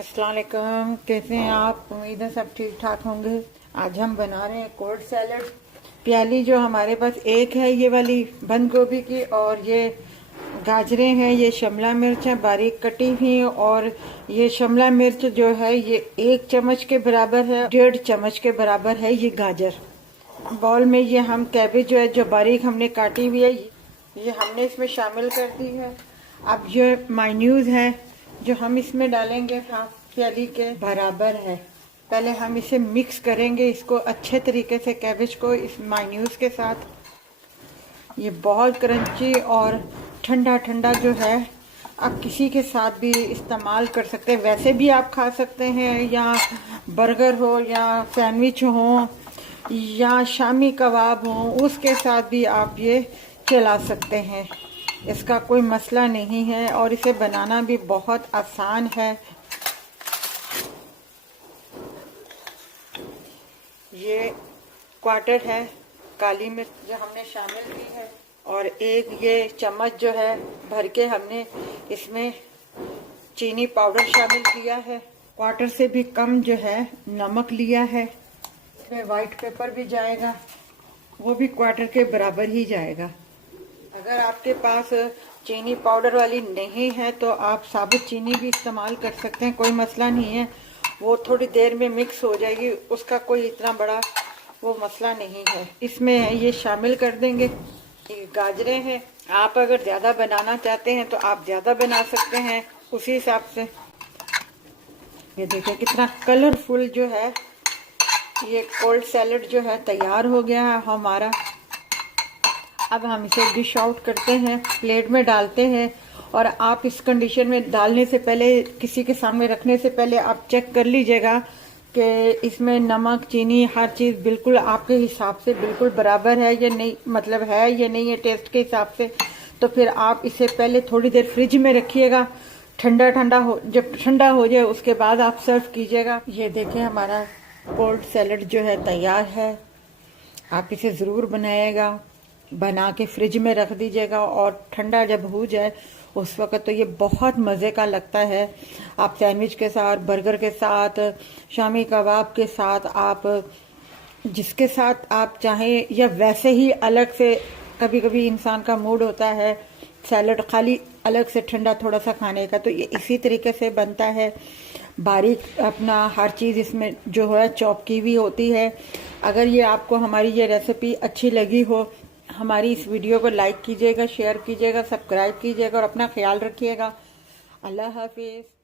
अस्सलाम वालेकुम, कैसे हैं आप? उम्मीद है सब ठीक ठाक होंगे। आज हम बना रहे हैं कोल्ड सैलड। प्याली जो हमारे पास एक है ये वाली बंद गोभी की, और ये गाजरें हैं, ये शिमला मिर्च है बारीक कटी हुई, और ये शिमला मिर्च जो है ये 1 चम्मच के बराबर है, 1.5 चम्मच के बराबर है ये गाजर। बॉल में ये हम कैबेज जो है जो बारीक हमने काटी हुई है ये हमने इसमें शामिल कर दी है। अब ये मायन्यूज है जो हम इसमें डालेंगे हाफ प्याली के बराबर है। पहले हम इसे मिक्स करेंगे इसको अच्छे तरीके से, कैबेज को इस मायन्यूज के साथ। ये बहुत क्रंची और ठंडा ठंडा जो है आप किसी के साथ भी इस्तेमाल कर सकते हैं, वैसे भी आप खा सकते हैं, या बर्गर हो या सैंडविच हो या शामी कबाब हो उसके साथ भी आप ये चला सकते हैं। इसका कोई मसला नहीं है और इसे बनाना भी बहुत आसान है। ये क्वार्टर है काली मिर्च जो हमने शामिल की है, और एक ये चम्मच जो है भर के हमने इसमें चीनी पाउडर शामिल किया है। क्वार्टर से भी कम जो है नमक लिया है। इसमें वाइट पेपर भी जाएगा, वो भी क्वार्टर के बराबर ही जाएगा। अगर आपके पास चीनी पाउडर वाली नहीं है तो आप साबुत चीनी भी इस्तेमाल कर सकते हैं, कोई मसला नहीं है। वो थोड़ी देर में मिक्स हो जाएगी, उसका कोई इतना बड़ा वो मसला नहीं है। इसमें ये शामिल कर देंगे। ये गाजरें हैं, आप अगर ज़्यादा बनाना चाहते हैं तो आप ज़्यादा बना सकते हैं उसी हिसाब से। ये देखिए कितना कलरफुल जो है ये कोल्ड सैलड जो है तैयार हो गया है हमारा। अब हम इसे डिश आउट करते हैं, प्लेट में डालते हैं। और आप इस कंडीशन में डालने से पहले, किसी के सामने रखने से पहले आप चेक कर लीजिएगा कि इसमें नमक चीनी हर चीज़ बिल्कुल आपके हिसाब से बिल्कुल बराबर है या नहीं, मतलब है या नहीं है टेस्ट के हिसाब से। तो फिर आप इसे पहले थोड़ी देर फ्रिज में रखिएगा, ठंडा हो, जब ठंडा हो जाए उसके बाद आप सर्व कीजिएगा। ये देखें हमारा कोल्ड सैलड जो है तैयार है। आप इसे ज़रूर बनाइएगा, बना के फ्रिज में रख दीजिएगा, और ठंडा जब हो जाए उस वक़्त तो ये बहुत मज़े का लगता है। आप सैंडविच के साथ, बर्गर के साथ, शामी कबाब के साथ, आप जिसके साथ आप चाहें, या वैसे ही अलग से कभी कभी इंसान का मूड होता है सैलड खाली अलग से ठंडा थोड़ा सा खाने का, तो ये इसी तरीके से बनता है। बारीक अपना हर चीज़ इसमें जो है चॉप की हुई होती है। अगर ये आपको हमारी ये रेसिपी अच्छी लगी हो, हमारी इस वीडियो को लाइक कीजिएगा, शेयर कीजिएगा, सब्सक्राइब कीजिएगा और अपना ख्याल रखिएगा। अल्लाह हाफिज़।